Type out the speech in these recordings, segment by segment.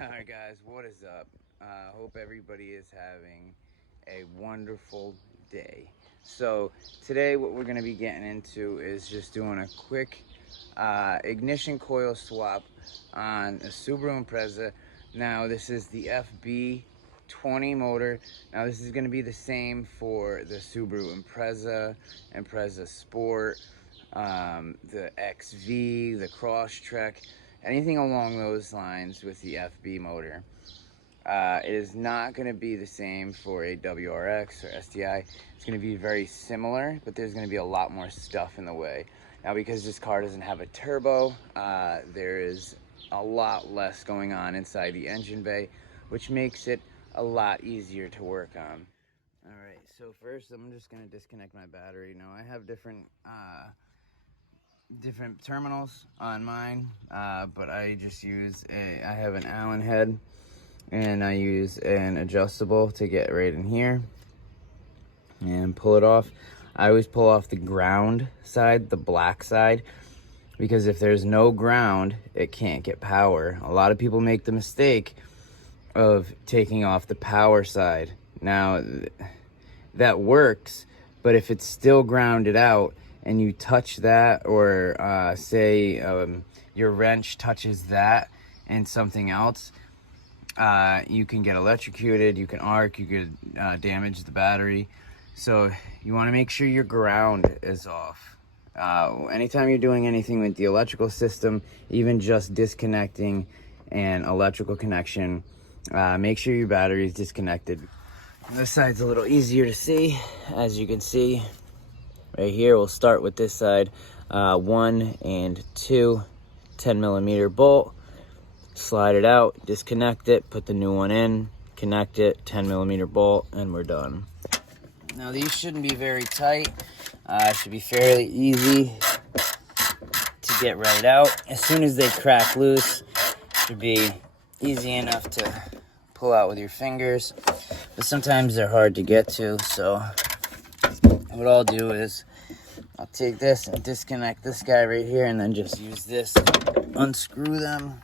Alright guys, what is up? Hope everybody is having a wonderful day. So today what we're going to be getting into is just doing a quick ignition coil swap on a Subaru Impreza. Now this is the Fb20 motor. Now this is going to be the same for the Subaru Impreza, Impreza Sport, the XV, the crosstrek, anything along those lines with the FB motor. It is not going to be the same for a WRX or STI. It's going to be very similar, but there's going to be a lot more stuff in the way. Now, because this car doesn't have a turbo, there is a lot less going on inside the engine bay, which makes it a lot easier to work on. All right, so first I'm just going to disconnect my battery. Now, I have different terminals on mine, but I just use I have an Allen head, and I use an adjustable to get right in here and pull it off. I always pull off the ground side, the black side, because if there's no ground, it can't get power. A lot of people make the mistake of taking off the power side. Now, that works, but if it's still grounded out and you touch that, or say your wrench touches that and something else, you can get electrocuted, you can arc, you could damage the battery. So you want to make sure your ground is off. Anytime you're doing anything with the electrical system, even just disconnecting an electrical connection, make sure your battery is disconnected. This side's a little easier to see. As you can see right here, we'll start with this side. 1 and 2 10mm bolt, slide it out, disconnect it, put the new one in, connect it, 10mm bolt, and we're done. Now these shouldn't be very tight. Should be fairly easy to get right out. As soon as they crack loose, should be easy enough to pull out with your fingers, but sometimes they're hard to get to. So what I'll do is I'll take this and disconnect this guy right here, and then just use this to unscrew them.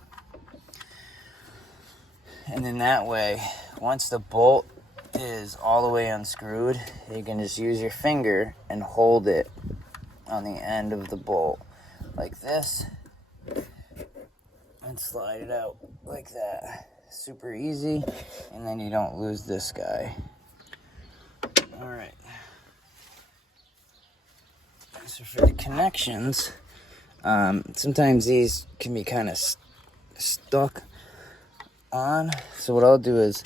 And then that way, once the bolt is all the way unscrewed, you can just use your finger and hold it on the end of the bolt like this and slide it out like that. Super easy, and then you don't lose this guy. All right. So for the connections, sometimes these can be kind of stuck on. So what I'll do is,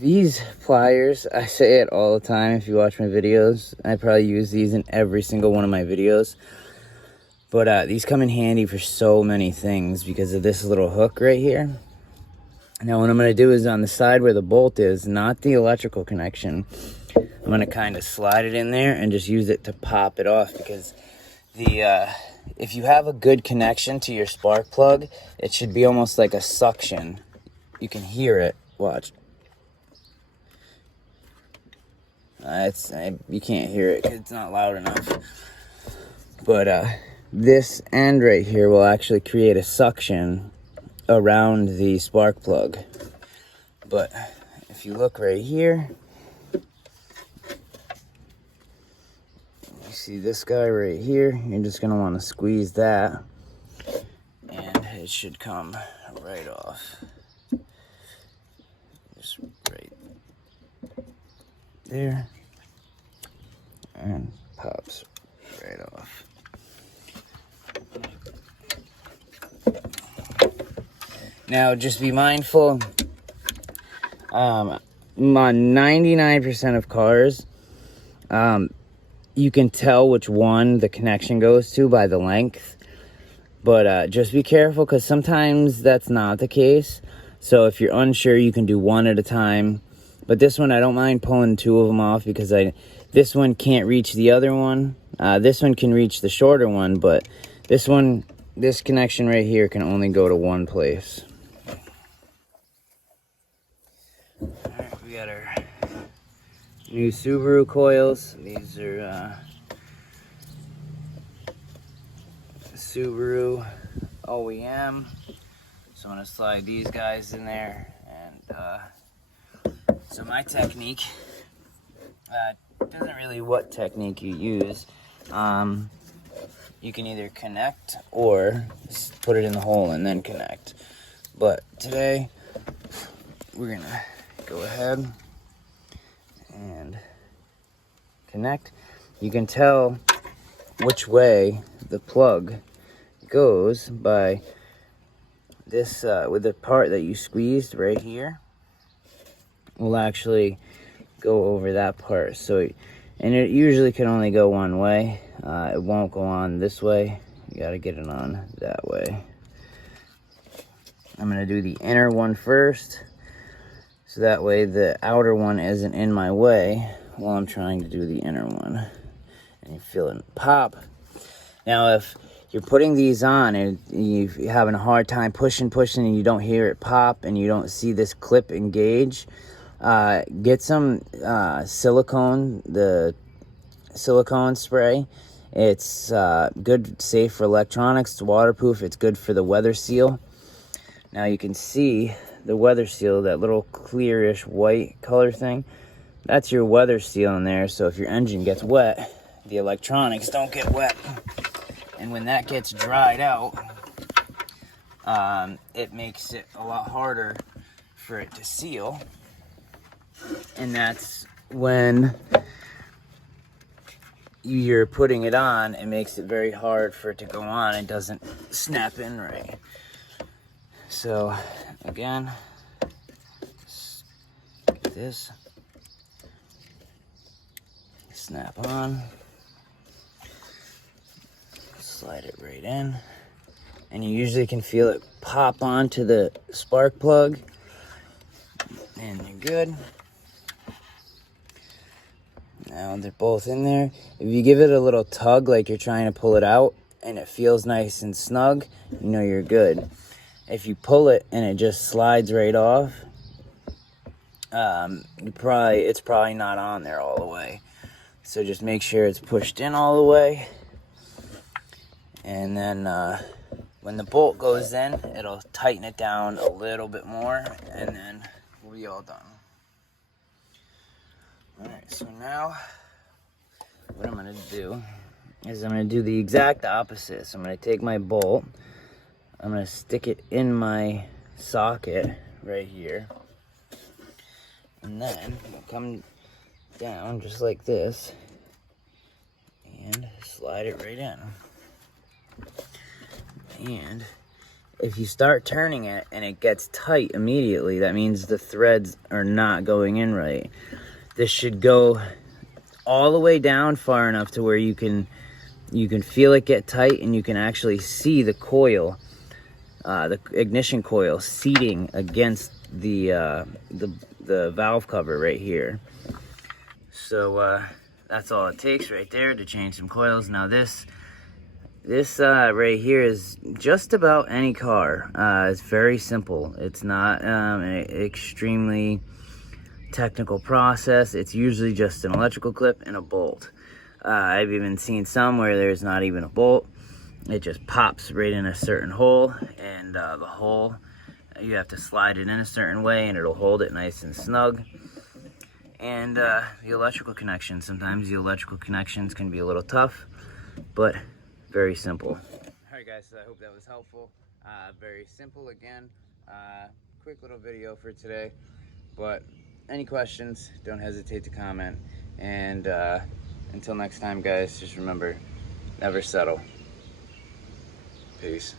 these pliers, I say it all the time if you watch my videos. I probably use these in every single one of my videos. But these come in handy for so many things because of this little hook right here. Now what I'm going to do is on the side where the bolt is, not the electrical connection, I'm going to kind of slide it in there and just use it to pop it off, because if you have a good connection to your spark plug, it should be almost like a suction. You can hear it. Watch. You can't hear it because it's not loud enough. But this end right here will actually create a suction around the spark plug. But if you look right here, you see this guy right here, you're just going to want to squeeze that, and it should come right off. Just right there, and pops right off. Now just be mindful, on 99% of cars, you can tell which one the connection goes to by the length, but just be careful, because sometimes that's not the case. So if you're unsure, you can do one at a time. But this one, I don't mind pulling 2 of them off, because this one can't reach the other one. This one can reach the shorter one, but this connection right here can only go to one place. All right, we got our new Subaru coils. These are Subaru OEM So I'm gonna slide these guys in there, and so my technique, doesn't really what technique you use. You can either connect or put it in the hole and then connect. But today, we're gonna go ahead and connect. You can tell which way the plug goes by this, with the part that you squeezed right here, will actually go over that part. So, and it usually can only go one way. It won't go on this way. You gotta get it on that way. I'm gonna do the inner one first, so that way the outer one isn't in my way while I'm trying to do the inner one. And you feel it pop. Now, if you're putting these on and you're having a hard time pushing, and you don't hear it pop and you don't see this clip engage, get some silicone, the silicone spray. It's good, safe for electronics. It's waterproof. It's good for the weather seal. Now you can see the weather seal, that little clearish white color thing. That's your weather seal in there. So if your engine gets wet, the electronics don't get wet. And when that gets dried out, it makes it a lot harder for it to seal. And that's when you're putting it on, it makes it very hard for it to go on. It doesn't snap in right. So again, get this, snap on, slide it right in, and you usually can feel it pop onto the spark plug, and you're good. Now they're both in there. If you give it a little tug like you're trying to pull it out and it feels nice and snug, you know you're good. If you pull it and it just slides right off, it's probably not on there all the way. So just make sure it's pushed in all the way. And then when the bolt goes in, it'll tighten it down a little bit more, and then we'll be all done. Alright, so now what I'm going to do is I'm going to do the exact opposite. So I'm going to take my bolt, I'm going to stick it in my socket right here, and then I'll come down just like this and slide it right in. And if you start turning it and it gets tight immediately, that means the threads are not going in right. This should go all the way down far enough to where you can feel it get tight, and you can actually see the coil, the ignition coil, seating against the valve cover right here. So that's all it takes right there to change some coils. Now this right here is just about any car. It's very simple. It's not an extremely technical process. It's usually just an electrical clip and a bolt. I've even seen some where there's not even a bolt. It just pops right in a certain hole, and the hole, you have to slide it in a certain way and it'll hold it nice and snug. And the electrical connections, sometimes the electrical connections can be a little tough, but very simple. Alright guys, so I hope that was helpful. Very simple again. Quick little video for today, but any questions, don't hesitate to comment. And until next time guys, just remember, never settle. Peace.